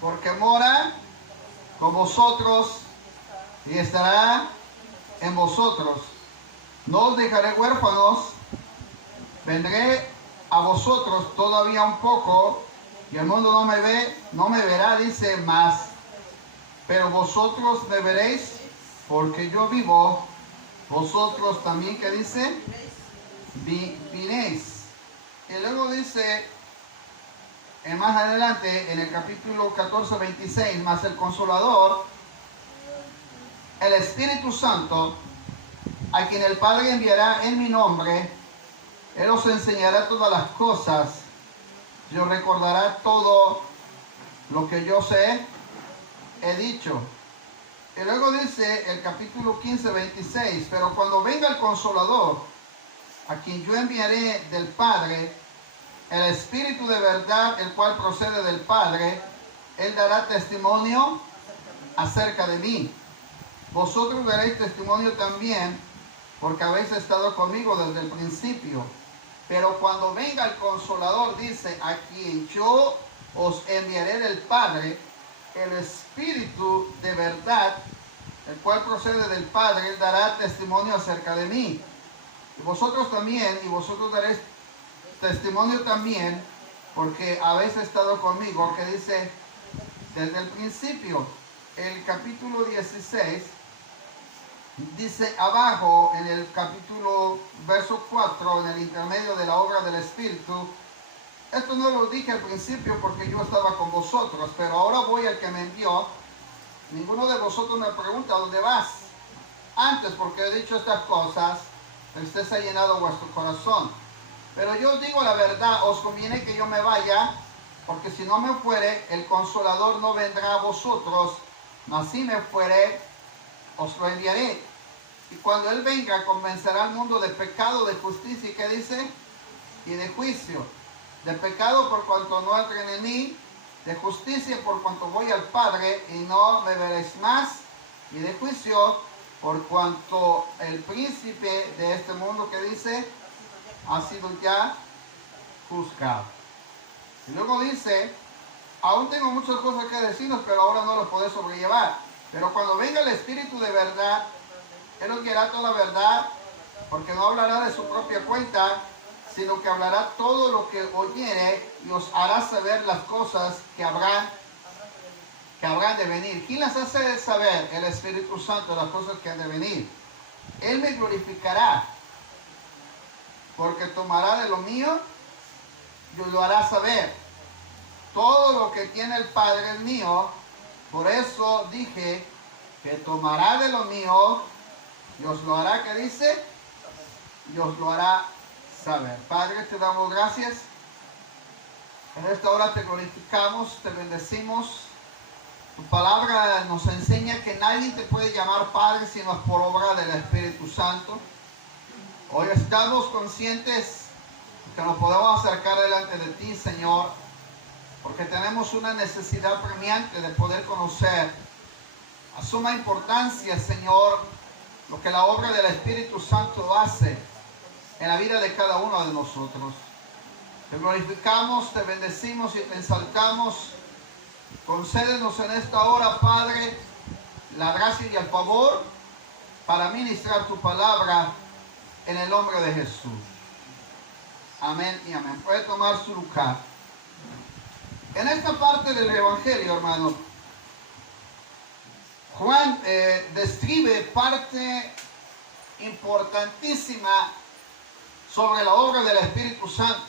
Porque mora con vosotros y estará en vosotros. No os dejaré huérfanos, vendré a vosotros todavía un poco, y el mundo no me verá, dice más, pero vosotros me veréis, porque yo vivo, vosotros también, ¿qué dice? Vinéis. Y luego dice, más adelante, en el capítulo 14, 26, más el Consolador, el Espíritu Santo, a quien el Padre enviará en mi nombre, Él os enseñará todas las cosas y os recordará todo lo que yo os he dicho. Y luego dice el capítulo 15, 26, pero cuando venga el Consolador, a quien yo enviaré del Padre, el Espíritu de verdad, el cual procede del Padre, Él dará testimonio acerca de mí. Vosotros daréis testimonio también, porque habéis estado conmigo desde el principio. Pero cuando venga el Consolador, dice, a quien yo os enviaré del Padre, el Espíritu de verdad, el cual procede del Padre, Él dará testimonio acerca de mí. Y vosotros daréis testimonio también, porque habéis estado conmigo, que dice, desde el principio. El capítulo 16, dice abajo, en el capítulo, verso 4, en el intermedio de la obra del Espíritu, esto no lo dije al principio porque yo estaba con vosotros, pero ahora voy al que me envió. Ninguno de vosotros me pregunta, ¿dónde vas? Antes, porque he dicho estas cosas, usted se ha llenado vuestro corazón. Pero yo os digo la verdad, os conviene que yo me vaya, porque si no me fuere, el Consolador no vendrá a vosotros, mas si me fuere, os lo enviaré. Y cuando Él venga, convencerá al mundo de pecado, de justicia, ¿y qué dice? Y de juicio. De pecado por cuanto no entren en mí, de justicia por cuanto voy al Padre y no me veréis más, y de juicio por cuanto el príncipe de este mundo, que dice, ha sido ya juzgado. Y luego dice, aún tengo muchas cosas que deciros, pero ahora no las podéis sobrellevar. Pero cuando venga el Espíritu de verdad, Él os guiará toda la verdad, porque no hablará de su propia cuenta, sino que hablará todo lo que oyere y os hará saber las cosas que habrán de venir. ¿Quién las hace saber? El Espíritu Santo, las cosas que han de venir. Él me glorificará, porque tomará de lo mío y os lo hará saber. Todo lo que tiene el Padre es mío, por eso dije que tomará de lo mío y os lo hará, ¿qué dice? Y os lo hará saber. Padre, te damos gracias. En esta hora te glorificamos, te bendecimos. Tu palabra nos enseña que nadie te puede llamar Padre sino es por obra del Espíritu Santo. Hoy estamos conscientes que nos podemos acercar delante de ti, Señor, porque tenemos una necesidad premiante de poder conocer a suma importancia, Señor, lo que la obra del Espíritu Santo hace en la vida de cada uno de nosotros. Te glorificamos, te bendecimos y te exaltamos. Concédenos en esta hora, Padre, la gracia y el favor para ministrar tu palabra en el nombre de Jesús. Amén y amén. Puede tomar su lugar. En esta parte del Evangelio, hermano, Juan describe parte importantísima sobre la obra del Espíritu Santo.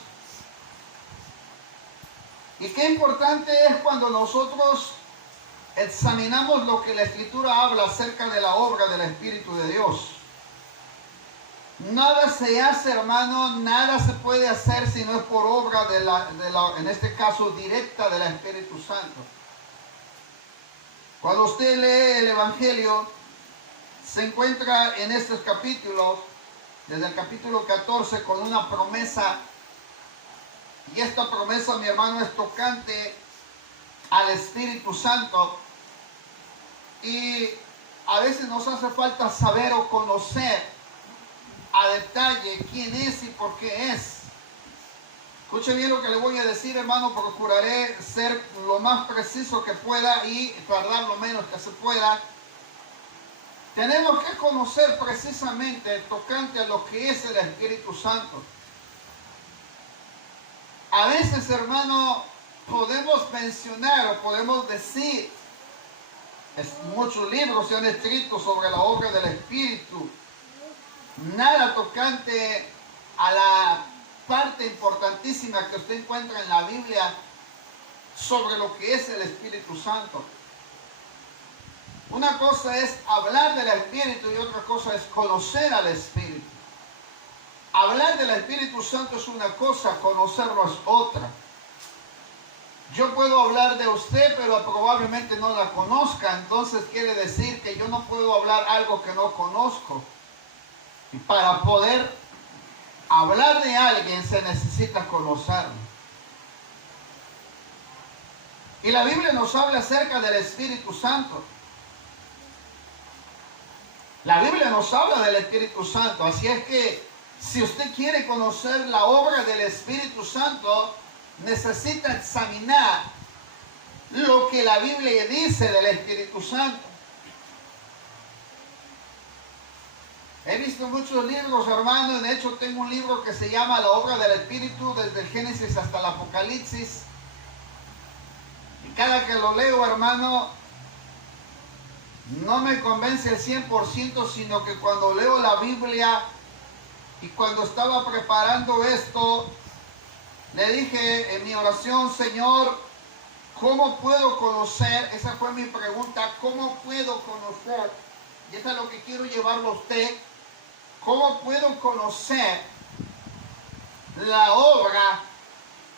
Y qué importante es cuando nosotros examinamos lo que la Escritura habla acerca de la obra del Espíritu de Dios. Nada se hace, hermano, nada se puede hacer si no es por obra en este caso, directa del Espíritu Santo. Cuando usted lee el Evangelio, se encuentra en estos capítulos, desde el capítulo 14, con una promesa. Y esta promesa, mi hermano, es tocante al Espíritu Santo. Y a veces nos hace falta saber o conocer a detalle quién es y por qué es. Escuche bien lo que le voy a decir, hermano. Procuraré ser lo más preciso que pueda y tardar lo menos que se pueda. Tenemos que conocer precisamente tocante a lo que es el Espíritu Santo. A veces, hermano, podemos mencionar o podemos decir, muchos libros se han escrito sobre la obra del Espíritu. Nada tocante a la parte importantísima que usted encuentra en la Biblia sobre lo que es el Espíritu Santo. Una cosa es hablar del Espíritu y otra cosa es conocer al Espíritu. Hablar del Espíritu Santo es una cosa, conocerlo es otra. Yo puedo hablar de usted, pero probablemente no la conozca, entonces quiere decir que yo no puedo hablar algo que no conozco. Y para poder hablar de alguien se necesita conocerlo. Y la Biblia nos habla acerca del Espíritu Santo. La Biblia nos habla del Espíritu Santo, así es que si usted quiere conocer la obra del Espíritu Santo, necesita examinar lo que la Biblia dice del Espíritu Santo. He visto muchos libros, hermano. De hecho, tengo un libro que se llama La obra del Espíritu, desde el Génesis hasta el Apocalipsis. Y cada que lo leo, hermano, no me convence al 100%, sino que cuando leo la Biblia y cuando estaba preparando esto, le dije en mi oración: Señor, ¿cómo puedo conocer? Esa fue mi pregunta. ¿Cómo puedo conocer? Y eso es lo que quiero llevarlo a usted. ¿Cómo puedo conocer la obra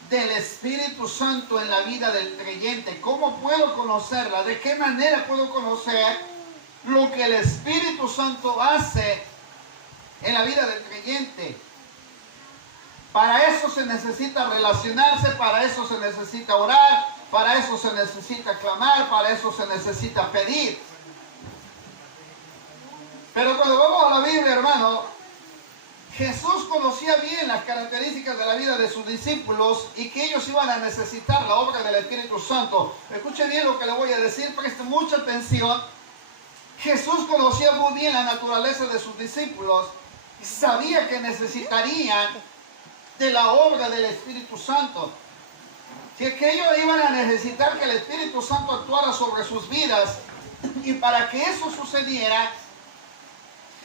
del Espíritu Santo en la vida del creyente? ¿Cómo puedo conocerla? ¿De qué manera puedo conocer lo que el Espíritu Santo hace en la vida del creyente? Para eso se necesita relacionarse, para eso se necesita orar, para eso se necesita clamar, para eso se necesita pedir. Pero cuando vamos a la Biblia, hermano, Jesús conocía bien las características de la vida de sus discípulos y que ellos iban a necesitar la obra del Espíritu Santo. Escuche bien lo que le voy a decir, preste mucha atención. Jesús conocía muy bien la naturaleza de sus discípulos y sabía que necesitarían de la obra del Espíritu Santo. Que ellos iban a necesitar que el Espíritu Santo actuara sobre sus vidas, y para que eso sucediera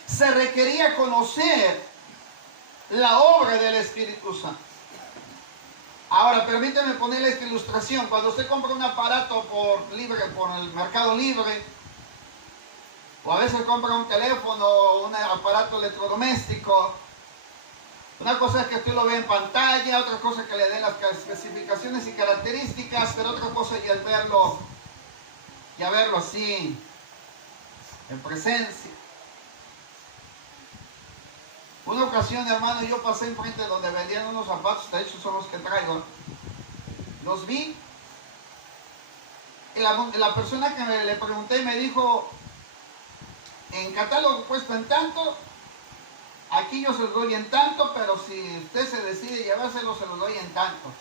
se requería conocer la obra del Espíritu Santo. Ahora, permíteme ponerle esta ilustración. Cuando usted compra un aparato por el Mercado Libre, o a veces compra un teléfono o un aparato electrodoméstico, una cosa es que usted lo ve en pantalla, otra cosa es que le den las especificaciones y características, pero otra cosa ya es verlo así, en presencia. Una ocasión, hermano, yo pasé enfrente donde vendían unos zapatos, de hecho son los que traigo. Los vi y la persona que le pregunté me dijo: en catálogo cuesta en tanto, aquí yo se los doy en tanto, pero si usted se decide llevárselo, se los doy en tanto.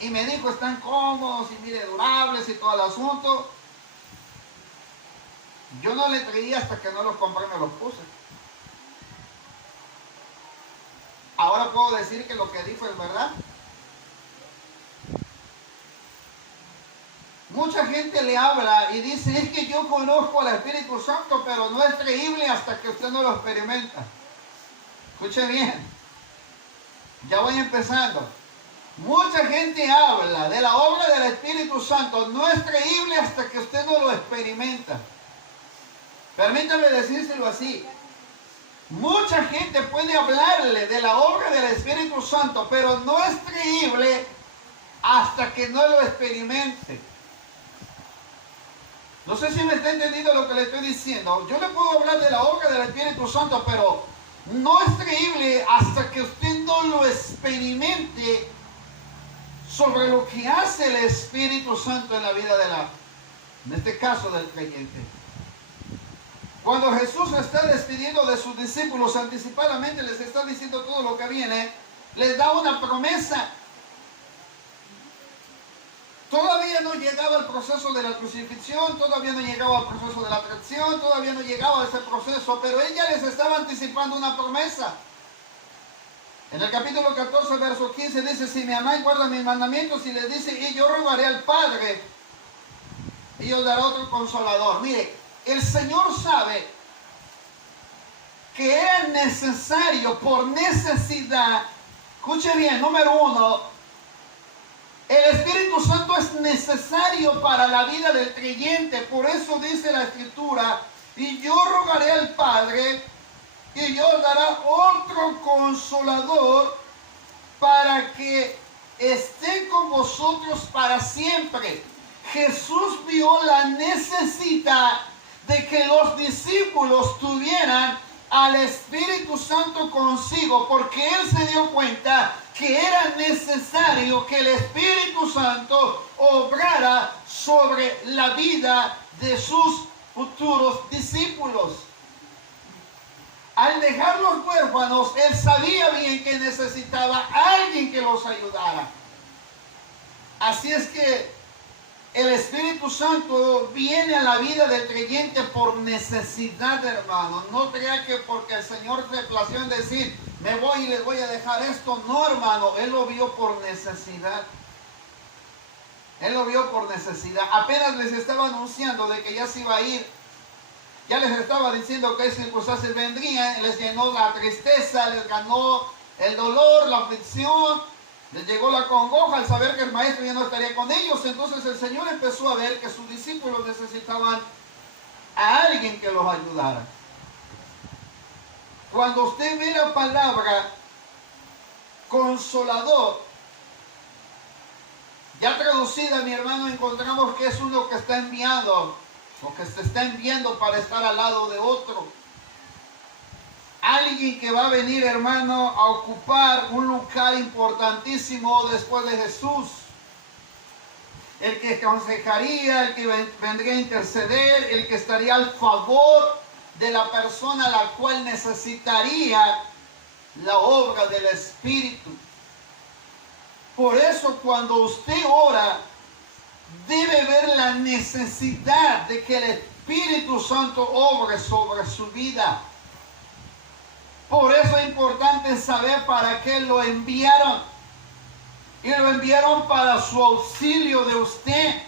Y me dijo: están cómodos y mire, durables y todo el asunto. Yo no le creí hasta que no los compré y me los puse. Ahora puedo decir que lo que dijo es verdad. Mucha gente le habla y dice, es que yo conozco al Espíritu Santo, pero no es creíble hasta que usted no lo experimenta. Escuche bien, ya voy empezando. Mucha gente habla de la obra del Espíritu Santo, no es creíble hasta que usted no lo experimenta. Permítame decírselo así. Mucha gente puede hablarle de la obra del Espíritu Santo, pero no es creíble hasta que no lo experimente. No sé si me está entendiendo lo que le estoy diciendo. Yo le puedo hablar de la obra del Espíritu Santo, pero no es creíble hasta que usted no lo experimente sobre lo que hace el Espíritu Santo en la vida en este caso del creyente. Cuando Jesús está despidiendo de sus discípulos, anticipadamente les está diciendo todo lo que viene, les da una promesa. Todavía no llegaba el proceso de la crucifixión, todavía no llegaba el proceso de la traición, todavía no llegaba ese proceso, pero ella les estaba anticipando una promesa. En el capítulo 14, verso 15 dice, si me amáis, guarda mis mandamientos, y les dice, y yo rogaré al Padre, y os dará otro consolador. Mire, el Señor sabe que era necesario, por necesidad, escuche bien, número uno, el Espíritu Santo es necesario para la vida del creyente. Por eso dice la Escritura, y yo rogaré al Padre, y Dios dará otro consolador para que esté con vosotros para siempre. Jesús vio la necesidad de que los discípulos tuvieran al Espíritu Santo consigo, porque Él se dio cuenta que era necesario que el Espíritu Santo obrara sobre la vida de sus futuros discípulos. Al dejarlos huérfanos, Él sabía bien que necesitaba a alguien que los ayudara. Así es que el Espíritu Santo viene a la vida del creyente por necesidad, hermano. No crea que porque el Señor se plació en decir, me voy y les voy a dejar esto. No, hermano, Él lo vio por necesidad. Él lo vio por necesidad. Apenas les estaba anunciando de que ya se iba a ir. Ya les estaba diciendo que circunstancias vendrían. Les llenó la tristeza, les ganó el dolor, la aflicción. Les llegó la congoja al saber que el maestro ya no estaría con ellos. Entonces el Señor empezó a ver que sus discípulos necesitaban a alguien que los ayudara. Cuando usted ve la palabra consolador, ya traducida, mi hermano, encontramos que es uno que está enviando, o que se está enviando para estar al lado de otro. Alguien que va a venir, hermano, a ocupar un lugar importantísimo después de Jesús. El que aconsejaría, el que vendría a interceder, el que estaría al favor de la persona a la cual necesitaría la obra del Espíritu. Por eso cuando usted ora, debe ver la necesidad de que el Espíritu Santo obre sobre su vida. Por eso es importante saber para qué lo enviaron. Y lo enviaron para su auxilio de usted.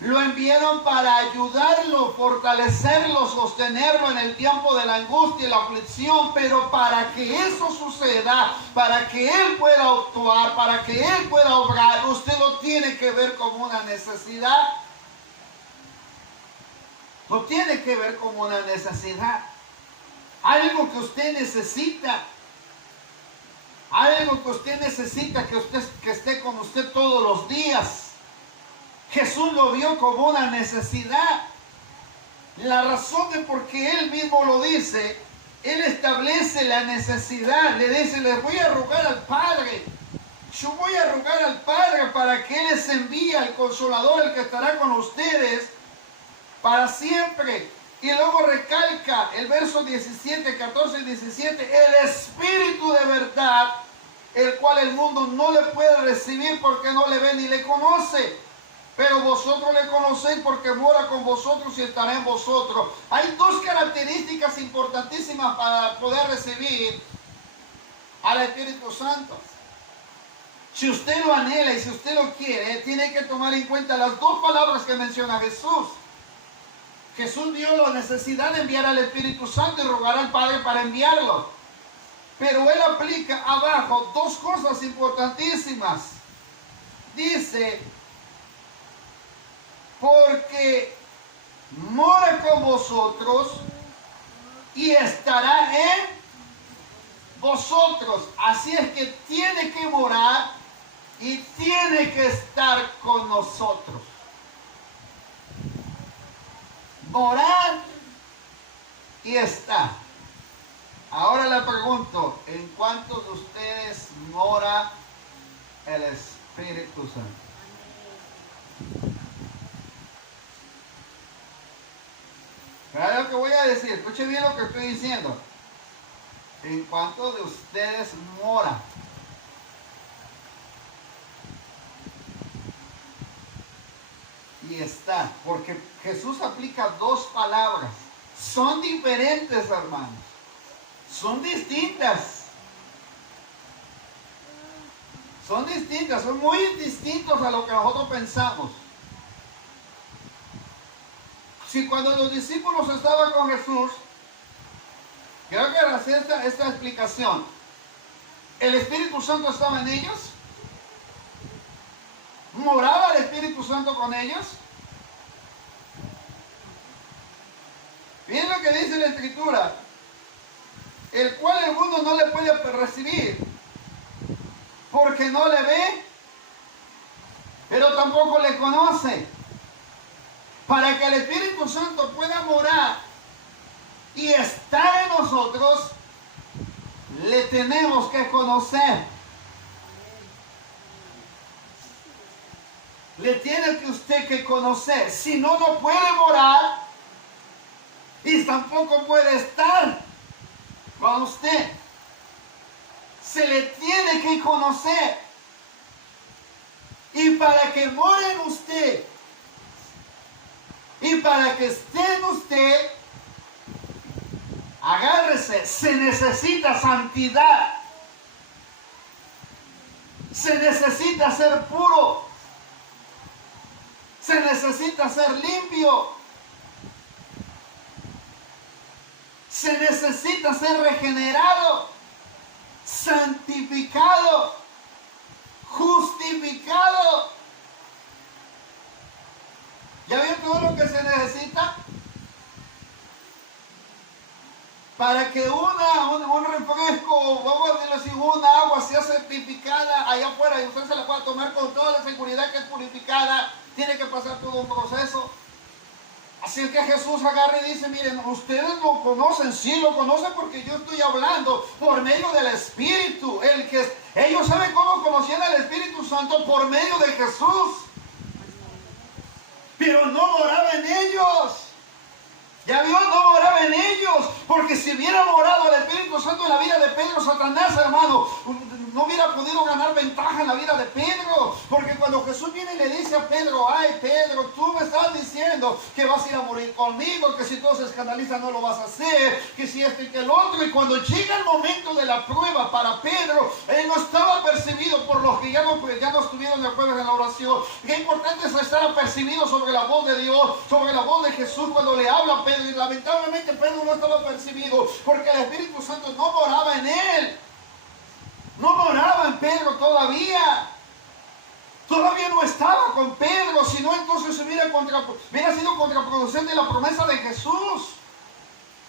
Lo enviaron para ayudarlo, fortalecerlo, sostenerlo en el tiempo de la angustia y la aflicción. Pero para que eso suceda, para que Él pueda actuar, para que Él pueda obrar, usted lo tiene que ver como una necesidad. Lo tiene que ver como una necesidad. Algo que usted necesita. Algo que usted necesita que esté con usted todos los días. Jesús lo vio como una necesidad. La razón es porque Él mismo lo dice. Él establece la necesidad. Le dice, les voy a rogar al Padre. Yo voy a rogar al Padre para que Él les envíe al Consolador, el que estará con ustedes para siempre. Y luego recalca el verso 17, 14 y 17, el Espíritu de verdad, el cual el mundo no le puede recibir porque no le ve ni le conoce. Pero vosotros le conocéis porque mora con vosotros y estará en vosotros. Hay dos características importantísimas para poder recibir al Espíritu Santo. Si usted lo anhela y si usted lo quiere, tiene que tomar en cuenta las dos palabras que menciona Jesús. Jesús dio la necesidad de enviar al Espíritu Santo y rogar al Padre para enviarlo. Pero Él aplica abajo dos cosas importantísimas. Dice, porque mora con vosotros y estará en vosotros. Así es que tiene que morar y tiene que estar con nosotros. Morar y estar. Ahora le pregunto, ¿en cuántos de ustedes mora el Espíritu Santo? ¿Sabe lo que voy a decir? Escuche bien lo que estoy diciendo. ¿En cuántos de ustedes mora? Y está, porque Jesús aplica dos palabras. Son diferentes, hermanos. Son distintas. Son distintas, son muy distintos a lo que nosotros pensamos. Si cuando los discípulos estaban con Jesús, creo que era esta explicación. ¿El Espíritu Santo estaba en ellos? ¿Moraba el Espíritu Santo con ellos? Miren lo que dice la Escritura, el cual el mundo no le puede recibir, porque no le ve, pero tampoco le conoce. Para que el Espíritu Santo pueda morar y estar en nosotros, le tenemos que conocer. Le tiene que usted que conocer. Si no, no puede morar y tampoco puede estar con usted. Se le tiene que conocer. Y para que more en usted y para que esté en usted, agárrese, se necesita santidad. Se necesita ser puro. Se necesita ser limpio. Se necesita ser regenerado, santificado, justificado. ¿Ya vio todo lo que se necesita? Para que un refresco, vamos a decirlo así, una agua sea certificada allá afuera y usted se la pueda tomar con toda la seguridad que es purificada, tiene que pasar todo un proceso. Así es que Jesús agarra y dice, miren, ustedes lo conocen, sí lo conocen porque yo estoy hablando por medio del Espíritu. Ellos saben cómo conocían al Espíritu Santo por medio de Jesús. Pero no moraba en ellos. Ya vio, no moraba en ellos. Porque si hubiera morado el Espíritu Santo en la vida de Pedro, Satanás, hermano, no hubiera podido ganar ventaja en la vida de Pedro. Porque cuando Jesús viene y le dice a Pedro, ay Pedro, tú me estás diciendo que vas a ir a morir conmigo, que si todos se escandalizan no lo vas a hacer, que si este y que el otro. Y cuando llega el momento de la prueba para Pedro, él no estaba percibido por los que ya no estuvieron de acuerdo en la oración. Qué importante es estar apercibido sobre la voz de Dios, sobre la voz de Jesús cuando le habla a Pedro. Y lamentablemente Pedro no estaba percibido porque el Espíritu Santo no moraba en él. No moraba en Pedro todavía. Todavía no estaba con Pedro, sino entonces hubiera sido contraproducente la promesa de Jesús.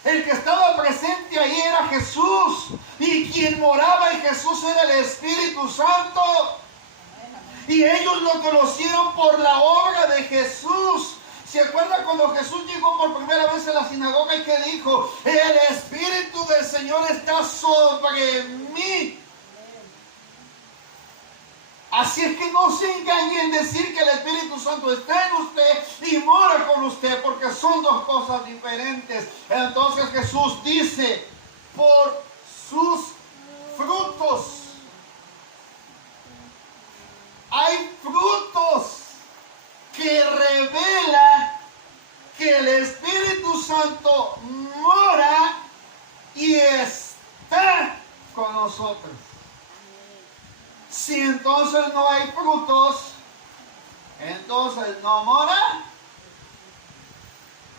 El que estaba presente ahí era Jesús. Y quien moraba en Jesús era el Espíritu Santo. Y ellos lo conocieron por la obra de Jesús. ¿Se acuerdan cuando Jesús llegó por primera vez a la sinagoga y que dijo, el Espíritu del Señor está sobre mí? Así es que no se engañen en decir que el Espíritu Santo está en usted y mora con usted, porque son dos cosas diferentes. Entonces Jesús dice, por sus frutos. Hay frutos que revelan que el Espíritu Santo mora y está con nosotros. Si entonces no hay frutos, entonces no mora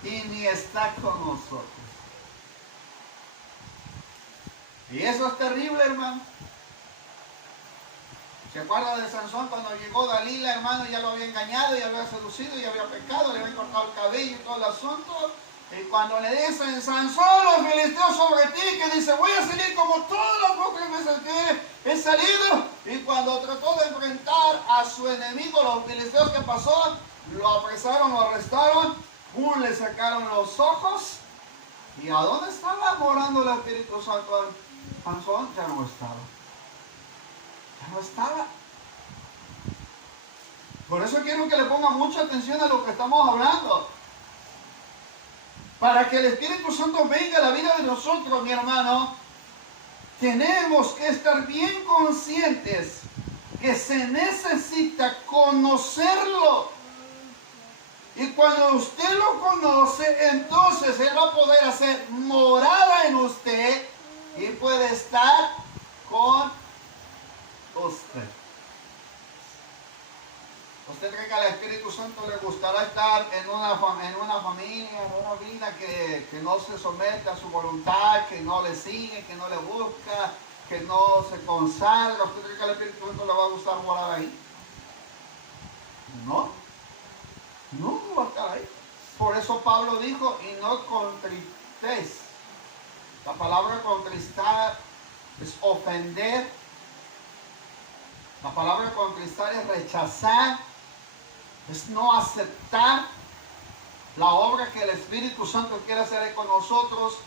y ni está con nosotros. Y eso es terrible, hermano. ¿Se acuerda de Sansón cuando llegó Dalila, hermano? Ya lo había engañado, ya lo había seducido, ya había pecado, le había cortado el cabello y todo el asunto. Y cuando le dicen, Sansón, los filisteos sobre ti, que dice, voy a salir como todas las otras veces que he salido. Y cuando trató de enfrentar a su enemigo, los filisteos, ¿qué pasó? Lo apresaron, lo arrestaron, le sacaron los ojos. ¿Y a dónde estaba morando el Espíritu Santo? Sansón ya no estaba. Ya no estaba. Por eso quiero que le ponga mucha atención a lo que estamos hablando. Para que el Espíritu Santo venga a la vida de nosotros, mi hermano, tenemos que estar bien conscientes que se necesita conocerlo. Y cuando usted lo conoce, entonces Él va a poder hacer morada en usted y puede estar con usted. ¿Usted cree que al Espíritu Santo le gustará estar en una familia, en una vida que no se somete a su voluntad, que no le sigue, que no le busca, que no se consagra? ¿Usted cree que al Espíritu Santo le va a gustar morar ahí? No. No va a estar ahí. Por eso Pablo dijo, y no contristéis. La palabra contristar es ofender. La palabra contristar es rechazar, es no aceptar la obra que el Espíritu Santo quiere hacer con nosotros.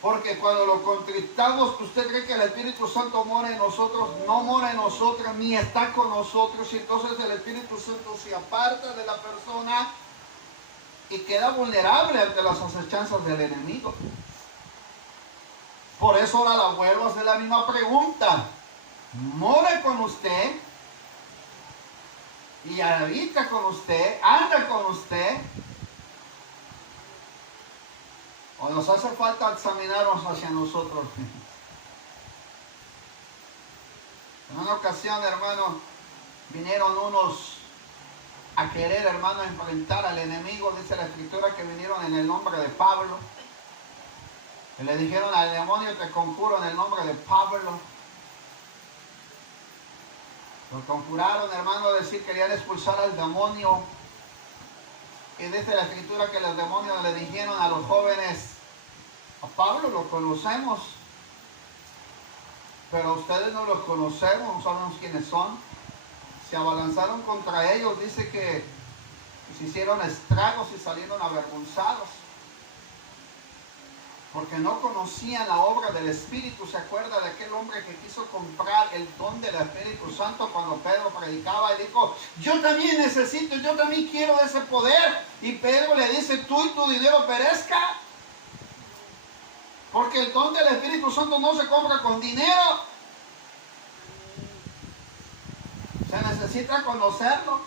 Porque cuando lo contristamos, usted cree que el Espíritu Santo mora en nosotros, no mora en nosotros, ni está con nosotros. Y entonces el Espíritu Santo se aparta de la persona y queda vulnerable ante las acechanzas del enemigo. Por eso ahora la vuelvo a hacer la misma pregunta. ¿Mora con usted? ¿Y habita con usted? ¿Anda con usted? ¿O nos hace falta examinarnos hacia nosotros mismos? En una ocasión, hermano, vinieron unos a querer, hermano, enfrentar al enemigo. Dice la Escritura que vinieron en el nombre de Pablo. Y le dijeron al demonio, te conjuro en el nombre de Pablo. Lo conjuraron, hermano, decir, querían expulsar al demonio. Y dice la Escritura que los demonios le dijeron a los jóvenes, a Pablo lo conocemos, pero ustedes no los conocemos, no sabemos quiénes son. Se abalanzaron contra ellos, dice que se hicieron estragos y salieron avergonzados. Porque no conocían la obra del Espíritu. ¿Se acuerda de aquel hombre que quiso comprar el don del Espíritu Santo cuando Pedro predicaba y dijo, yo también necesito, yo también quiero ese poder? Y Pedro le dice, tú y tu dinero perezca. Porque el don del Espíritu Santo no se compra con dinero. Se necesita conocerlo.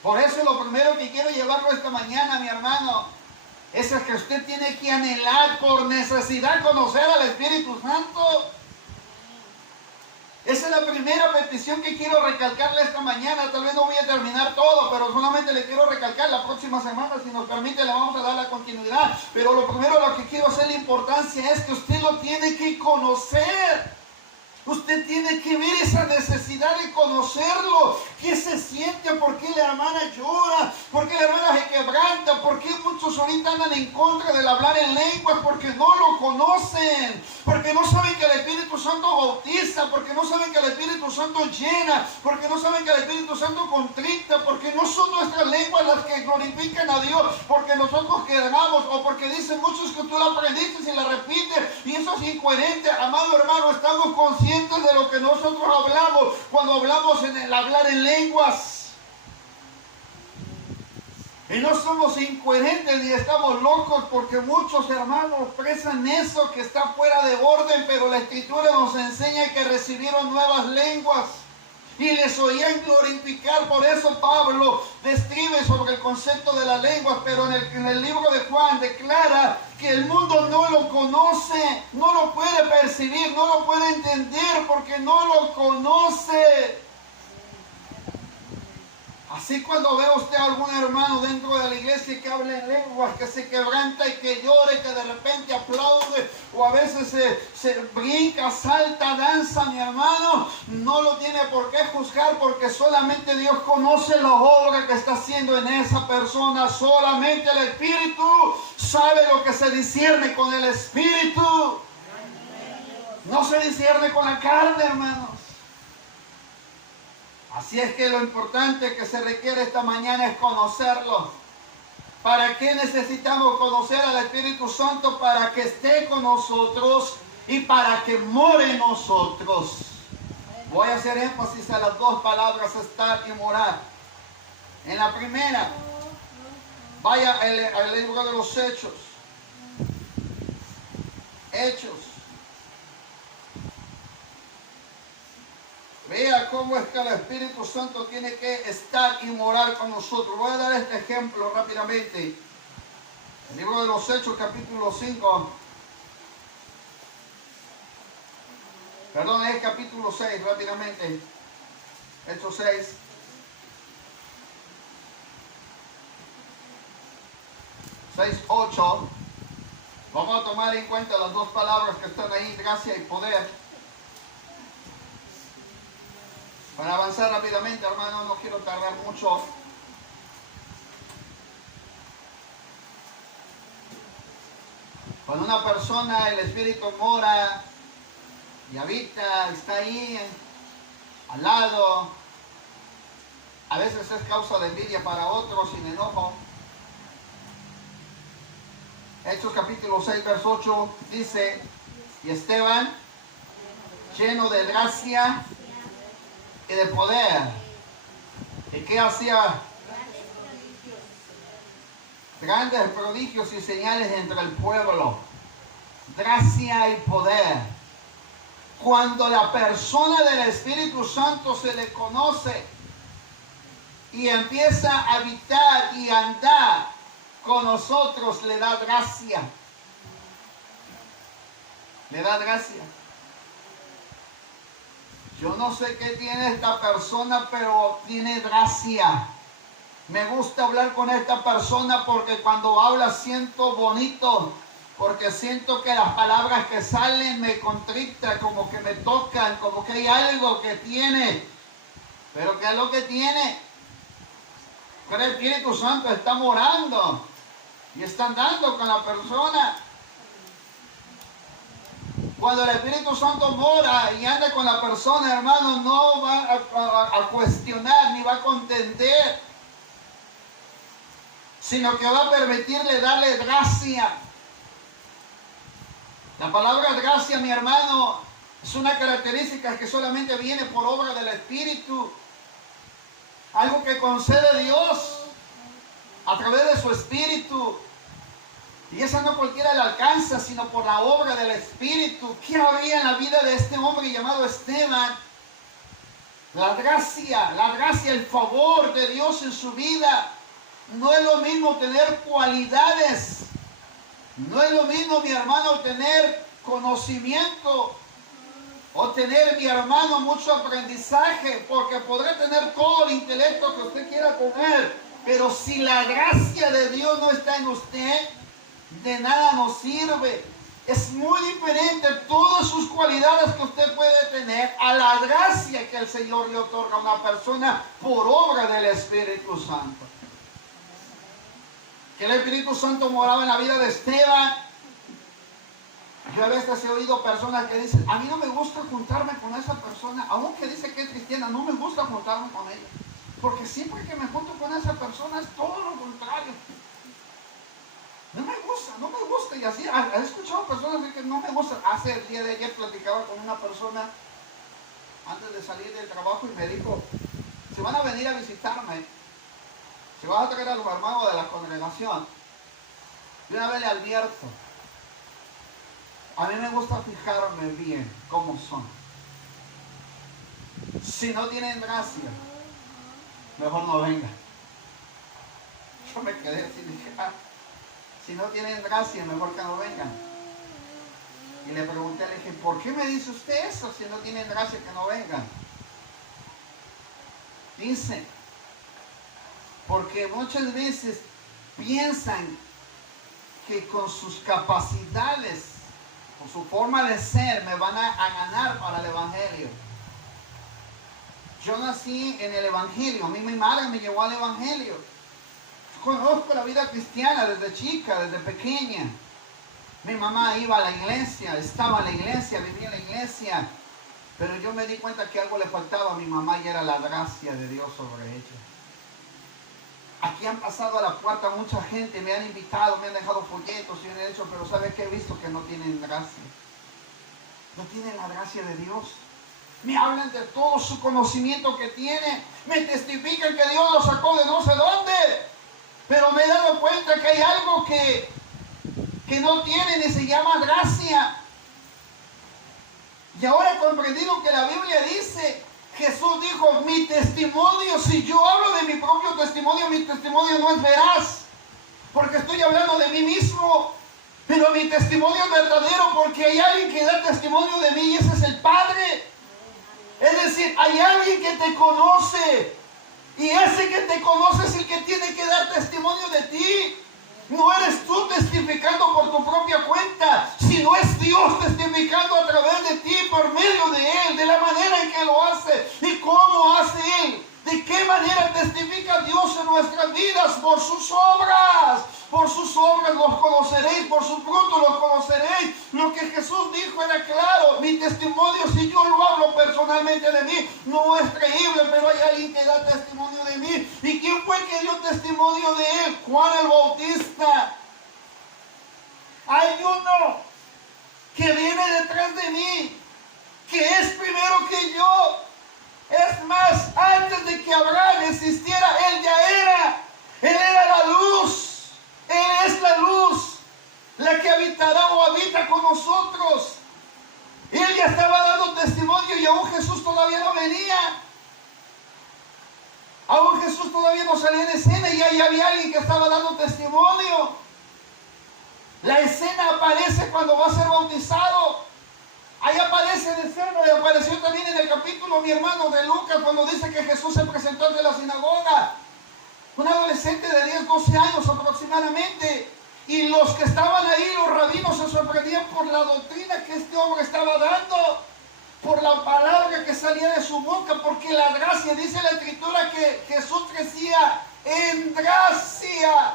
Por eso lo primero que quiero llevarlo esta mañana, mi hermano, es que usted tiene que anhelar por necesidad conocer al Espíritu Santo. Esa es la primera petición que quiero recalcarle esta mañana. Tal vez no voy a terminar todo, pero solamente le quiero recalcar. La próxima semana, si nos permite, le vamos a dar la continuidad. Pero lo primero, lo que quiero hacer la importancia es que usted lo tiene que conocer. Usted tiene que ver esa necesidad de conocerlo. ¿Qué se siente? ¿Por qué la hermana llora? ¿Por qué la hermana se quebranta? ¿Por qué muchos ahorita andan en contra del hablar en lenguas? Porque no lo conocen. Porque no saben que el Espíritu Santo bautiza. Porque no saben que el Espíritu Santo llena. Porque no saben que el Espíritu Santo contrita. Porque no son nuestras lenguas las que glorifican a Dios. Porque nosotros quedamos. O porque dicen muchos que tú la aprendiste y la repites. Y eso es incoherente. Amado hermano, estamos conscientes de lo que nosotros hablamos cuando hablamos en el hablar en lenguas. Y no somos incoherentes ni estamos locos, porque muchos hermanos expresan eso que está fuera de orden, pero la Escritura nos enseña que recibieron nuevas lenguas. y les oían glorificar. Por eso Pablo describe sobre el concepto de las lenguas, pero en el libro de Juan declara que el mundo no lo conoce, no lo puede percibir, no lo puede entender porque no lo conoce. Así cuando ve usted a algún hermano dentro de la iglesia que habla en lenguas, que se quebranta y que llore, que de repente aplaude o a veces se brinca, salta, danza, mi hermano, no lo tiene por qué juzgar porque solamente Dios conoce la obra que está haciendo en esa persona. Solamente el Espíritu sabe lo que se discierne con el Espíritu. No se discierne con la carne, hermanos. Así es que lo importante que se requiere esta mañana es conocerlo. ¿Para qué necesitamos conocer al Espíritu Santo? Para que esté con nosotros y para que more en nosotros. Voy a hacer énfasis a las dos palabras, estar y morar. En la primera, vaya al libro de los Hechos. Hechos. Vea cómo es que el Espíritu Santo tiene que estar y morar con nosotros. Voy a dar este ejemplo rápidamente. El libro de los Hechos, capítulo 5. Perdón, es capítulo 6, rápidamente. Hechos 6. (6:8). Vamos a tomar en cuenta las dos palabras que están ahí, gracia y poder. Para avanzar rápidamente, hermano, no quiero tardar mucho. Cuando una persona, el Espíritu mora y habita, está ahí, al lado, a veces es causa de envidia para otros, sin enojo. Hechos capítulo 6, verso 8, dice, y Esteban, lleno de gracia y de poder. ¿Y qué hacía? Grandes prodigios y señales entre el pueblo. Gracia y poder. Cuando la persona del Espíritu Santo se le conoce y empieza a habitar y andar con nosotros, le da gracia. Le da gracia. Yo no sé qué tiene esta persona, pero tiene gracia. Me gusta hablar con esta persona porque cuando habla siento bonito, porque siento que las palabras que salen me contrictan, como que me tocan, como que hay algo que tiene. Pero ¿qué es lo que tiene? Que el Espíritu Santo está morando y está andando con la persona. Cuando el Espíritu Santo mora y anda con la persona, hermano, no va a cuestionar ni va a contender, sino que va a permitirle darle gracia. La palabra gracia, mi hermano, es una característica que solamente viene por obra del Espíritu. Algo que concede Dios a través de su Espíritu. Y esa no cualquiera la alcanza, sino por la obra del Espíritu. ¿Qué había en la vida de este hombre llamado Esteban? La gracia, el favor de Dios en su vida. No es lo mismo tener cualidades. No es lo mismo, mi hermano, tener conocimiento o tener, mi hermano, mucho aprendizaje, porque podrá tener todo el intelecto que usted quiera tener, pero si la gracia de Dios no está en usted, de nada nos sirve. Es muy diferente todas sus cualidades que usted puede tener a la gracia que el Señor le otorga a una persona por obra del Espíritu Santo. Que el Espíritu Santo moraba en la vida de Esteban. Yo a veces he oído personas que dicen, a mí no me gusta juntarme con esa persona, aunque dice que es cristiana, no me gusta juntarme con ella, porque siempre que me junto con esa persona es todo lo contrario. No me gusta, y así, he escuchado personas que no me gustan. Hace el día de ayer platicaba con una persona antes de salir del trabajo y me dijo, si van a venir a visitarme, si vas a traer a los hermanos de la congregación, de una vez le advierto, a mí me gusta fijarme bien cómo son. Si no tienen gracia, mejor no vengan. Yo me quedé así, dije, si no tienen gracia, mejor que no vengan. Y le pregunté, le dije, ¿por qué me dice usted eso? Si no tienen gracia, que no vengan. Dice, porque muchas veces piensan que con sus capacidades, con su forma de ser, me van a ganar para el Evangelio. Yo nací en el Evangelio, a mí mi madre me llevó al Evangelio. Yo conozco la vida cristiana desde chica, desde pequeña. Mi mamá iba a la iglesia, estaba en la iglesia, vivía en la iglesia. Pero yo me di cuenta que algo le faltaba a mi mamá y era la gracia de Dios sobre ella. Aquí han pasado a la puerta mucha gente, me han invitado, me han dejado folletos y me han dicho, pero ¿sabe qué he visto? Que no tienen gracia. No tienen la gracia de Dios. Me hablan de todo su conocimiento que tiene. Me testifican que Dios lo sacó de no sé dónde. Pero me he dado cuenta que hay algo que no tienen y se llama gracia. Y ahora he comprendido que la Biblia dice, Jesús dijo, mi testimonio, si yo hablo de mi propio testimonio, mi testimonio no es veraz, porque estoy hablando de mí mismo, pero mi testimonio es verdadero porque hay alguien que da testimonio de mí y ese es el Padre. Es decir, hay alguien que te conoce y ese que te conoce es el que tiene que dar testimonio de ti. No eres tú testificando por tu propia cuenta, sino es Dios testificando a través de ti, por medio de Él, de la manera en que lo hace y cómo hace Él. ¿De qué manera testifica Dios en nuestras vidas? Por sus obras. Por sus obras los conoceréis, por sus frutos los conoceréis. Lo que Jesús dijo era claro. Mi testimonio, si yo lo hablo personalmente de mí, no es creíble, pero hay alguien que da testimonio de mí. ¿Y quién fue que dio testimonio de Él? Juan el Bautista. Hay uno que viene detrás de mí, que es primero que yo. Es más, antes de que Abraham existiera, Él ya era. Él era la luz. Él es la luz, la que habitará o habita con nosotros. Él ya estaba dando testimonio y aún Jesús todavía no venía. Aún Jesús todavía no salía en escena y ahí había alguien que estaba dando testimonio. La escena aparece cuando va a ser bautizado. Ahí aparece en escena y apareció también en el capítulo, mi hermano, de Lucas, cuando dice que Jesús se presentó ante la sinagoga. Un adolescente de 10, 12 años aproximadamente. Y los que estaban ahí, los rabinos, se sorprendían por la doctrina que este hombre estaba dando, por la palabra que salía de su boca, porque la gracia, dice la Escritura, que Jesús crecía en gracia.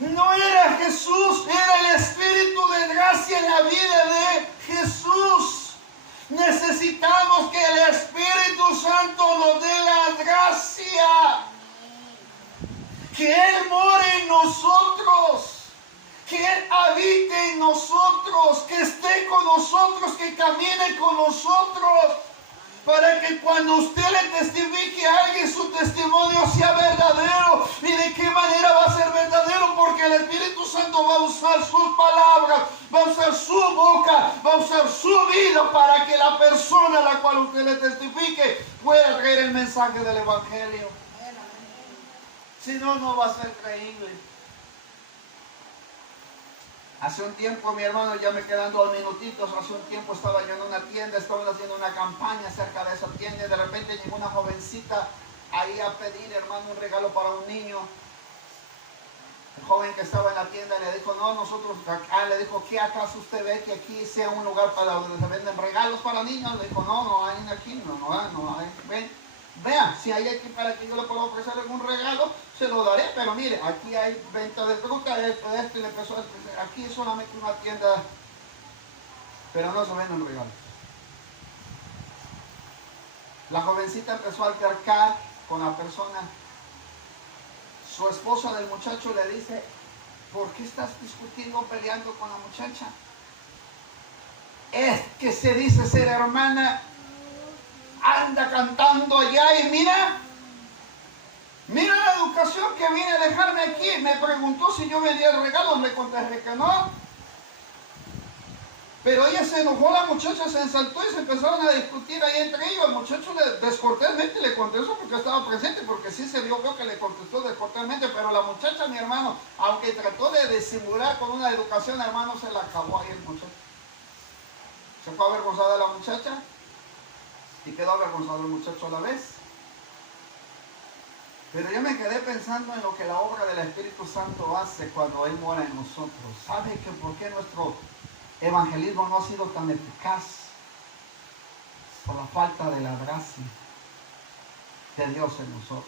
No era Jesús, era el Espíritu de gracia en la vida de Jesús. Necesitamos que el Espíritu Santo nos dé la gracia, que Él more en nosotros, que Él habite en nosotros, que esté con nosotros, que camine con nosotros, para que cuando usted le testifique a alguien, su testimonio sea verdadero. ¿Y de qué manera va a ser verdadero? Porque el Espíritu Santo va a usar sus palabras, va a usar su boca, va a usar su vida para que la persona a la cual usted le testifique pueda creer el mensaje del Evangelio. Si no, no va a ser creíble. Hace un tiempo, mi hermano, ya me quedan 2 minutitos, hace un tiempo estaba yo en una tienda, estaban haciendo una campaña cerca de esa tienda y de repente llegó una jovencita ahí a pedir, hermano, un regalo para un niño. El joven que estaba en la tienda le dijo, no, nosotros, le dijo, ¿qué acaso usted ve que aquí sea un lugar para donde se venden regalos para niños? Le dijo, no hay aquí, no hay, ven. Vean, si hay aquí para que yo le pueda ofrecer algún regalo, se lo daré, pero mire, aquí hay venta de fruta, esto, y le empezó a decir, aquí es solamente una tienda, pero no se venden regalos. La jovencita empezó a altercar con la persona. Su esposa del muchacho le dice, ¿por qué estás discutiendo o peleando con la muchacha? Es que se dice ser hermana. Anda cantando allá y mira la educación que viene a dejarme aquí. Me preguntó si yo vendía regalos, le contesté que no. Pero ella se enojó, la muchacha se ensaltó y se empezaron a discutir ahí entre ellos. El muchacho descortésmente le contestó porque estaba presente, porque sí se vio que le contestó descortésmente, pero la muchacha, mi hermano, aunque trató de disimular con una educación, hermano, se la acabó ahí el muchacho. Se fue avergonzada la muchacha y quedó avergonzado el muchacho a la vez. Pero yo me quedé pensando en lo que la obra del Espíritu Santo hace cuando Él mora en nosotros. ¿Sabe que por qué nuestro evangelismo no ha sido tan eficaz? Por la falta de la gracia de Dios en nosotros.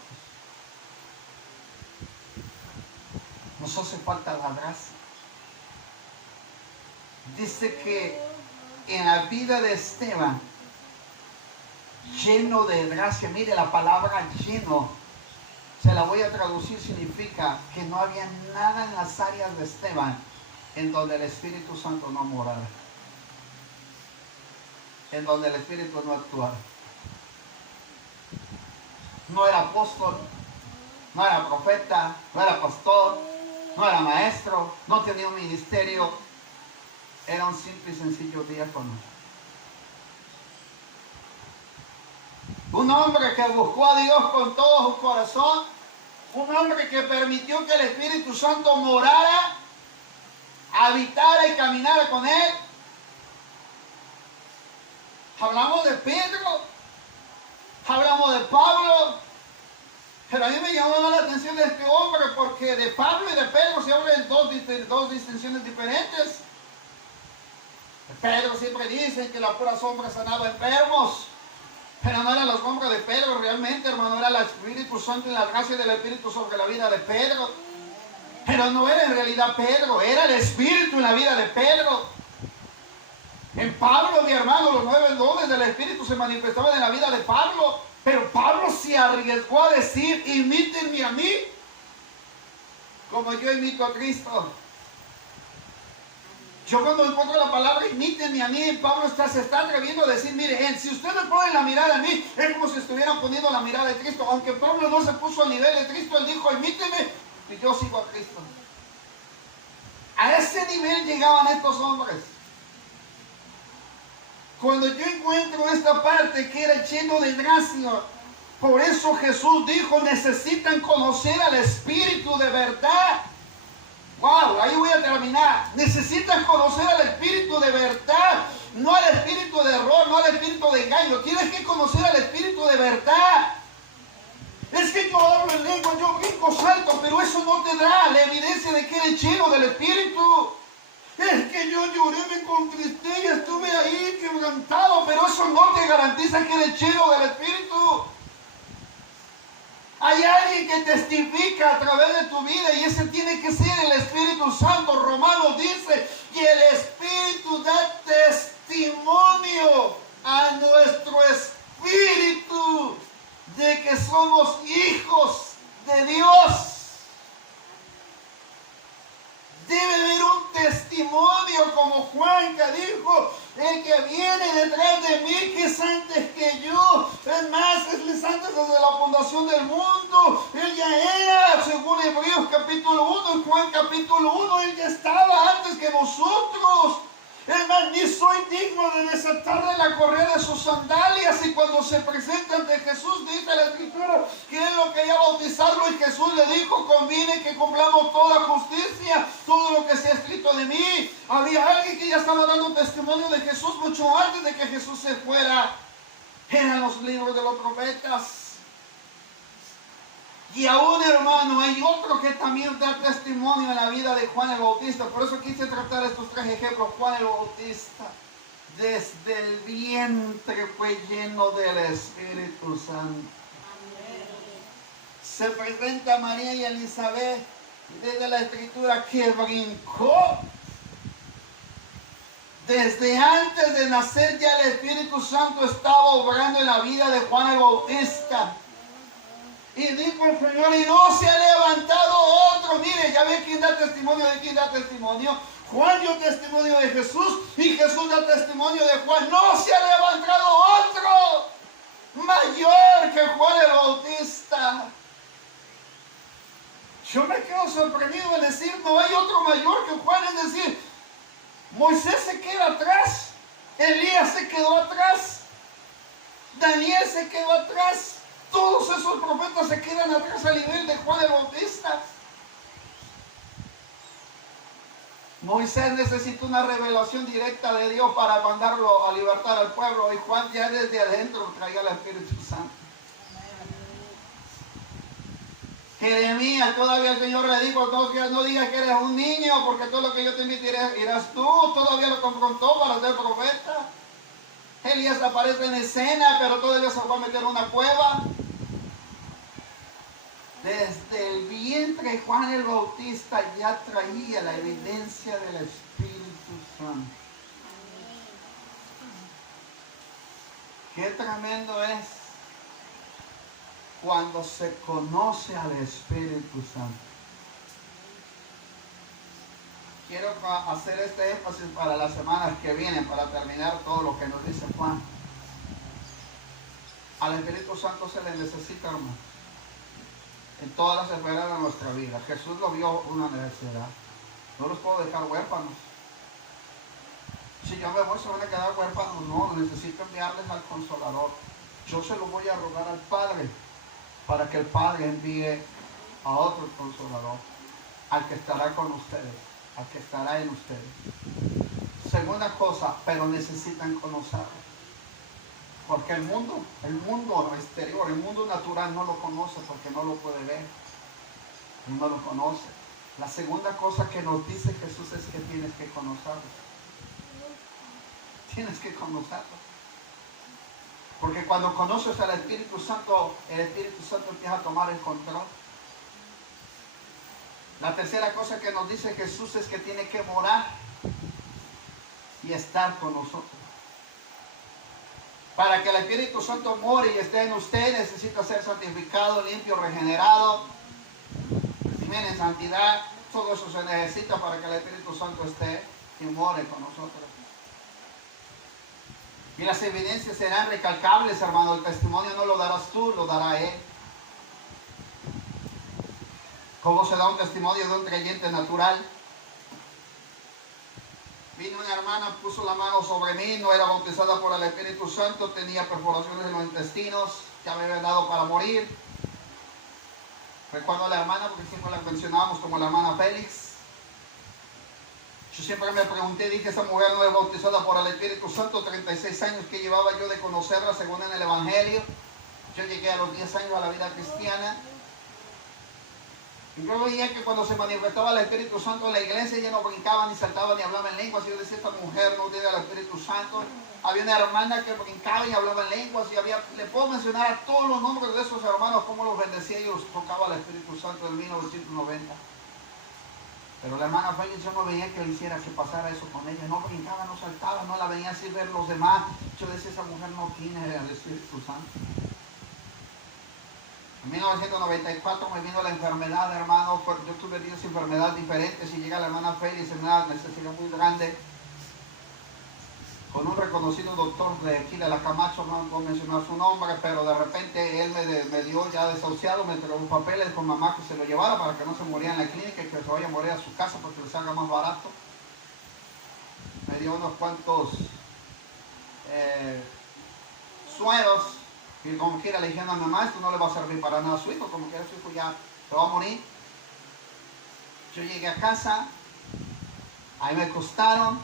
Nos hace falta la gracia. Dice que en la vida de Esteban, lleno de gracia, mire la palabra lleno, se la voy a traducir, significa que no había nada en las áreas de Esteban en donde el Espíritu Santo no morara, en donde el Espíritu no actuara. No era apóstol, no era profeta, no era pastor, no era maestro, no tenía un ministerio, era un simple y sencillo diácono. Un hombre que buscó a Dios con todo su corazón, un hombre que permitió que el Espíritu Santo morara, habitara y caminara con él. Hablamos de Pedro, hablamos de Pablo, pero a mí me llamó la atención de este hombre porque de Pablo y de Pedro se habla en dos distinciones diferentes. Pedro siempre dice que la pura sombra sanaba enfermos, pero no eran los hombres de Pedro realmente, hermano, era el Espíritu Santo y la gracia del Espíritu sobre la vida de Pedro. Pero no era en realidad Pedro, era el Espíritu en la vida de Pedro. En Pablo, mi hermano, los 9 dones del Espíritu se manifestaban en la vida de Pablo. Pero Pablo se arriesgó a decir, imítenme a mí, como yo imito a Cristo. Yo cuando encuentro la palabra imítenme a mí, Pablo se está atreviendo a decir, mire, si ustedes ponen la mirada a mí, es como si estuvieran poniendo la mirada de Cristo. Aunque Pablo no se puso al nivel de Cristo, él dijo, imítenme, y yo sigo a Cristo. A ese nivel llegaban estos hombres. Cuando yo encuentro esta parte que era lleno de gracia, por eso Jesús dijo, necesitan conocer al Espíritu de verdad. Wow, ahí voy a terminar. Necesitas conocer al Espíritu de verdad, no al espíritu de error, no al espíritu de engaño. Tienes que conocer al Espíritu de verdad. Es que yo hablo en lengua, yo brinco, salto, pero eso no te da la evidencia de que eres lleno del Espíritu. Es que yo lloré, me contristé y estuve ahí quebrantado, pero eso no te garantiza que eres lleno del Espíritu. Hay alguien que testifica a través de tu vida y ese tiene que ser el Espíritu Santo. Romanos dice que el Espíritu da testimonio a nuestro espíritu de que somos hijos de Dios. Debe haber un testimonio como Juan que dijo, el que viene detrás de mí que es antes que yo, es más, es antes desde la fundación del mundo, él ya era, según Hebreos capítulo 1, en Juan capítulo 1, él ya estaba antes que nosotros. Es más, ni soy digno de desatarle la correa de sus sandalias. Y cuando se presenta ante Jesús, dice la Escritura que él lo quería bautizarlo. Y Jesús le dijo, conviene que cumplamos toda justicia, todo lo que se ha escrito de mí. Había alguien que ya estaba dando testimonio de Jesús mucho antes de que Jesús se fuera. Eran los libros de los profetas. Y aún, hermano, hay otro que también da testimonio en la vida de Juan el Bautista. Por eso quise tratar estos 3 ejemplos. Juan el Bautista, desde el vientre fue lleno del Espíritu Santo. Se presenta a María y a Elizabeth desde la Escritura que brincó. Desde antes de nacer ya el Espíritu Santo estaba obrando en la vida de Juan el Bautista. Y dijo el Señor, y no se ha levantado otro. Mire, ya ve quién da testimonio de quién da testimonio. Juan dio testimonio de Jesús y Jesús da testimonio de Juan. No se ha levantado otro mayor que Juan el Bautista. Yo me quedo sorprendido en decir, no hay otro mayor que Juan. Es decir, Moisés se queda atrás, Elías se quedó atrás, Daniel se quedó atrás, todos esos profetas se quedan atrás al nivel de Juan el Bautista. Moisés necesita una revelación directa de Dios para mandarlo a libertar al pueblo, y Juan ya desde adentro traía el Espíritu Santo. Jeremías, todavía el Señor le dijo, no digas que eres un niño, porque todo lo que yo te invite irás tú. Todavía lo confrontó para ser profeta. Elías aparece en escena, pero todavía se va a meter en una cueva. Desde el vientre de Juan el Bautista ya traía la evidencia del Espíritu Santo. Qué tremendo es cuando se conoce al Espíritu Santo. Quiero hacer este énfasis para las semanas que vienen, para terminar todo lo que nos dice Juan. Al Espíritu Santo se le necesita, hermano, en todas las esferas de nuestra vida. Jesús lo vio una necesidad. No los puedo dejar huérfanos. Si yo me voy, se van a quedar huérfanos. No, necesito enviarles al Consolador. Yo se lo voy a rogar al Padre, para que el Padre envíe a otro Consolador, al que estará con ustedes, al que estará en ustedes. Segunda cosa, pero necesitan conocerlo. Porque el mundo exterior, el mundo natural no lo conoce porque no lo puede ver. No lo conoce. La segunda cosa que nos dice Jesús es que tienes que conocerlo. Tienes que conocerlo. Porque cuando conoces al Espíritu Santo, el Espíritu Santo empieza a tomar el control. La tercera cosa que nos dice Jesús es que tiene que morar y estar con nosotros. Para que el Espíritu Santo more y esté en usted, necesita ser santificado, limpio, regenerado, vivir en santidad. Todo eso se necesita para que el Espíritu Santo esté y more con nosotros. Y las evidencias serán recalcables, hermano. El testimonio no lo darás tú, lo dará Él. ¿Cómo se da un testimonio de un creyente natural? Vino una hermana, puso la mano sobre mí, no era bautizada por el Espíritu Santo, tenía perforaciones en los intestinos, ya me había dado para morir. Recuerdo a la hermana, porque siempre la mencionábamos como la hermana Félix. Yo siempre me pregunté, dije, esa mujer no es bautizada por el Espíritu Santo, 36 años que llevaba yo de conocerla según en el Evangelio. Yo llegué a los 10 años a la vida cristiana. Y yo veía que cuando se manifestaba el Espíritu Santo en la iglesia, ella no brincaba, ni saltaba, ni hablaba en lenguas. Y yo decía, esta mujer no tiene el Espíritu Santo. Había una hermana que brincaba y hablaba en lenguas. Y le puedo mencionar a todos los nombres de esos hermanos, cómo los bendecía y los tocaba el Espíritu Santo en 1990. Pero la hermana Félix, yo no veía que le hiciera que pasara eso con ella. No brincaba, no saltaba, no la veía así ver los demás. Yo decía, esa mujer no tiene el Espíritu Santo. En 1994 me vino la enfermedad, hermano. Yo tuve 10 enfermedades diferentes y llega la hermana Félix en una necesidad muy grande. Con un reconocido doctor de aquí de la Camacho, no voy a mencionar su nombre, pero de repente él me dio ya desahuciado, me entregó papeles con mamá que se lo llevara para que no se muriera en la clínica y que se vaya a morir a su casa porque le salga más barato. Me dio unos cuantos sueros. Y como quiera le dijeron a mi mamá, esto no le va a servir para nada a su hijo, como quiera su hijo ya se va a morir. Yo llegué a casa, ahí me acostaron,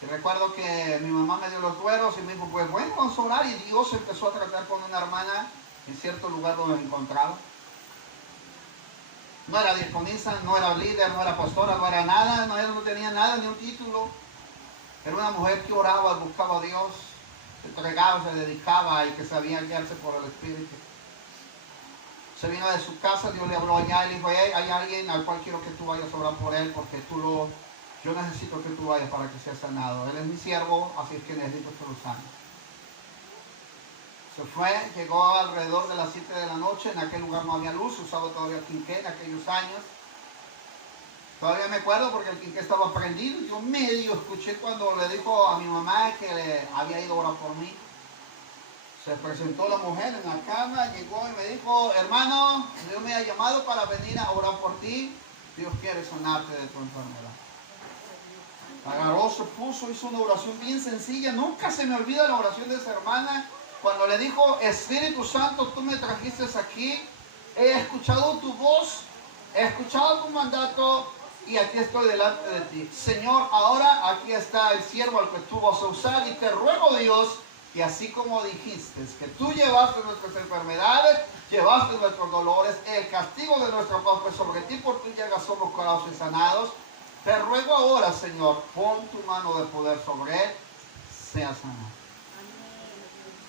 y recuerdo que mi mamá me dio los sueros y me dijo, pues bueno, vamos a orar, y Dios empezó a tratar con una hermana en cierto lugar donde me encontraba. No era diaconisa, no era líder, no era pastora, no era nada, no tenía nada, ni un título. Era una mujer que oraba, buscaba a Dios, se entregaba, se dedicaba y que sabía guiarse por el Espíritu. Se vino de su casa, Dios le habló allá y le dijo, hey, hay alguien al cual quiero que tú vayas a orar por él porque yo necesito que tú vayas para que sea sanado. Él es mi siervo, así es que necesito que lo sane. Se fue, llegó alrededor de las 7 de la noche, en aquel lugar no había luz, usaba todavía quinqué en aquellos años. Todavía me acuerdo porque el quinqué estaba prendido. Yo medio escuché cuando le dijo a mi mamá que le había ido a orar por mí. Se presentó la mujer en la cama, llegó y me dijo, hermano, Dios me ha llamado para venir a orar por ti. Dios quiere sanarte de tu enfermedad. Agarró, se puso, hizo una oración bien sencilla. Nunca se me olvida la oración de esa hermana. Cuando le dijo, Espíritu Santo, tú me trajiste aquí. He escuchado tu voz, he escuchado tu mandato y aquí estoy delante de ti. Señor, ahora aquí está el siervo al que tú vas a usar y te ruego, Dios, que así como dijiste, que tú llevaste nuestras enfermedades, llevaste nuestros dolores, el castigo de nuestro paz fue sobre ti, por tu llagas somos curados y sanados. Te ruego ahora, Señor, pon tu mano de poder sobre él, sea sanado.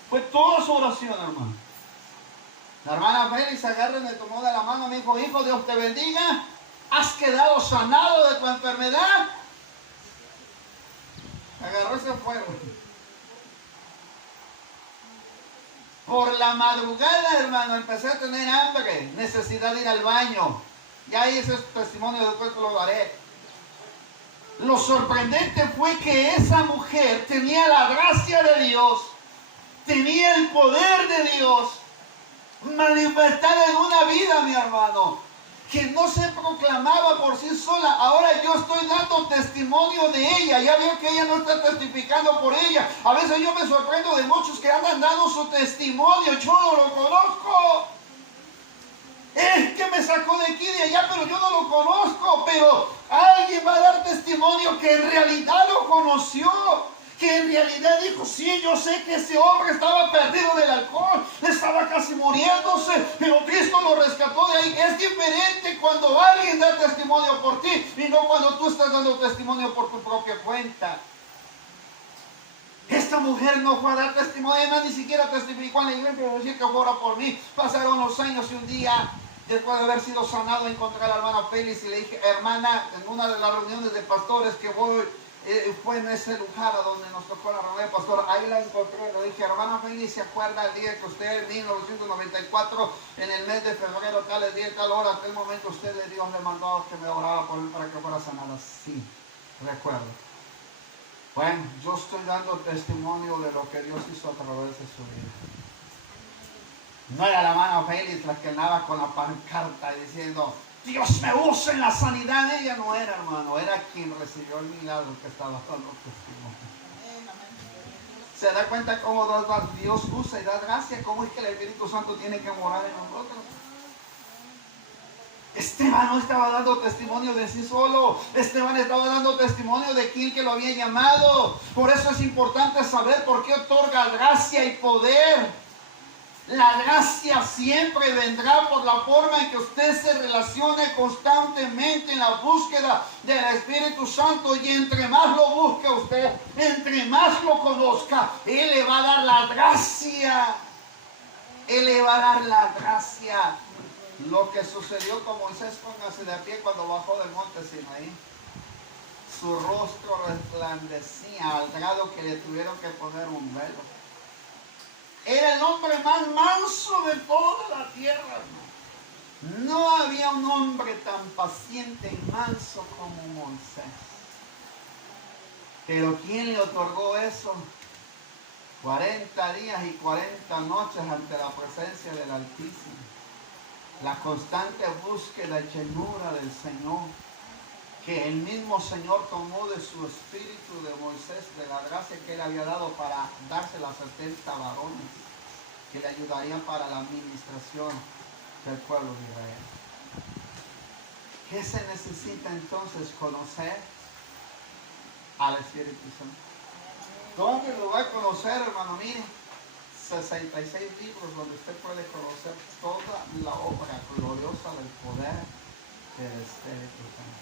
Fue toda su oración, hermano. La hermana Félix agarra y me tomó de la mano y me dijo, hijo, Dios te bendiga, has quedado sanado de tu enfermedad. Agarró ese fuego. Por la madrugada, hermano, empecé a tener hambre, necesidad de ir al baño. Ya hice ese testimonio, después te lo daré. Lo sorprendente fue que esa mujer tenía la gracia de Dios, tenía el poder de Dios manifestada en una vida, mi hermano, que no se proclamaba por sí sola. Ahora yo estoy dando testimonio de ella. Ya veo que ella no está testificando por ella. A veces yo me sorprendo de muchos que andan dando su testimonio. Yo no lo conozco. Es que me sacó de aquí y de allá, pero yo no lo conozco. Pero alguien va a dar testimonio que en realidad lo conoció. Que en realidad dijo, sí, yo sé que ese hombre estaba perdido del alcohol, estaba casi muriéndose, pero Cristo lo rescató de ahí. Es diferente cuando alguien da testimonio por ti y no cuando tú estás dando testimonio por tu propia cuenta. Esta mujer no fue a dar testimonio, ni siquiera testificó en la iglesia, pero decía que ora por mí. Pasaron los años y un día, después de haber sido sanado, encontré a la hermana Félix y le dije, hermana, en una de las reuniones de pastores que voy, fue en ese lugar a donde nos tocó la reunión de pastor, ahí la encontré, le dije, hermana Félix, ¿se acuerda el día que usted en 1994, en el mes de febrero, tal día, tal hora, tal momento, usted de Dios le mandó que me orara por él para que fuera sanada? Sí, recuerdo. Bueno, yo estoy dando testimonio de lo que Dios hizo a través de su vida. No era la hermana Félix la que andaba con la pancarta diciendo, Dios me usa en la sanidad. Ella no era, hermano, era quien recibió el milagro que estaba dando testimonio. ¿Se da cuenta cómo Dios usa y da gracia? ¿Cómo es que el Espíritu Santo tiene que morar en nosotros? Esteban no estaba dando testimonio de sí solo. Esteban estaba dando testimonio de quien que lo había llamado. Por eso es importante saber por qué otorga gracia y poder. La gracia siempre vendrá por la forma en que usted se relacione constantemente en la búsqueda del Espíritu Santo. Y entre más lo busque usted, entre más lo conozca, Él le va a dar la gracia. Él le va a dar la gracia. Lo que sucedió con Moisés, póngase de pie cuando bajó del monte Sinaí. Su rostro resplandecía al grado que le tuvieron que poner un velo. Era el hombre más manso de toda la tierra. No había un hombre tan paciente y manso como Moisés. Pero ¿quién le otorgó eso? 40 días y 40 noches ante la presencia del Altísimo. La constante búsqueda y llenura del Señor, que el mismo Señor tomó de su espíritu de Moisés, de la gracia que Él había dado para dársela a 70 varones que le ayudarían para la administración del pueblo de Israel. ¿Qué se necesita entonces? Conocer al Espíritu Santo. ¿Dónde lo va a conocer, hermano? Mire, 66 libros donde usted puede conocer toda la obra gloriosa del poder del Espíritu Santo.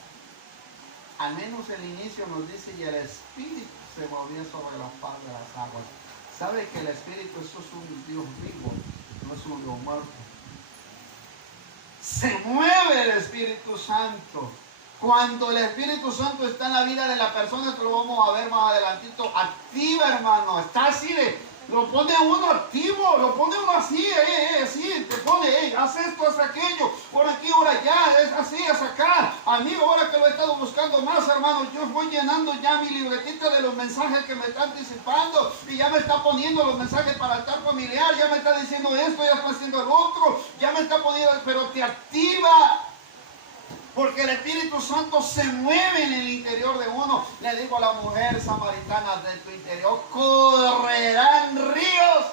Al menos el inicio nos dice, y el Espíritu se movía sobre la faz de las aguas. ¿Sabe que el Espíritu eso es un Dios vivo, no es un Dios muerto? Se mueve el Espíritu Santo. Cuando el Espíritu Santo está en la vida de la persona, que lo vamos a ver más adelantito, activa, hermano, está así lo pone a uno activo, lo pone a uno así, así, te pone, haz esto, haz aquello, por aquí, por allá, es así, es acá. Amigo, ahora que lo he estado buscando más, hermano, yo voy llenando ya mi libretita de los mensajes que me está anticipando, y ya me está poniendo los mensajes para altar familiar, ya me está diciendo esto, ya está haciendo el otro, ya me está poniendo, pero te activa. porque el Espíritu Santo se mueve en el interior de uno. Le digo a la mujer samaritana, de tu interior correrán ríos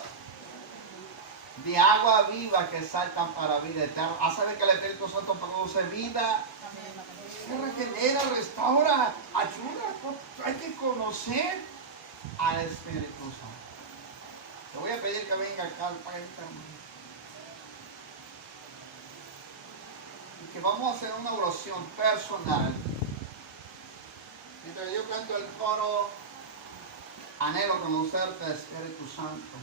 de agua viva que saltan para vida eterna. ¿Sabe que el Espíritu Santo produce vida? Regenera, restaura, ayuda. Hay que conocer al Espíritu Santo. Te voy a pedir que venga acá al frente y que vamos a hacer una oración personal. Mientras yo canto el coro, anhelo conocerte, Espíritu Santo.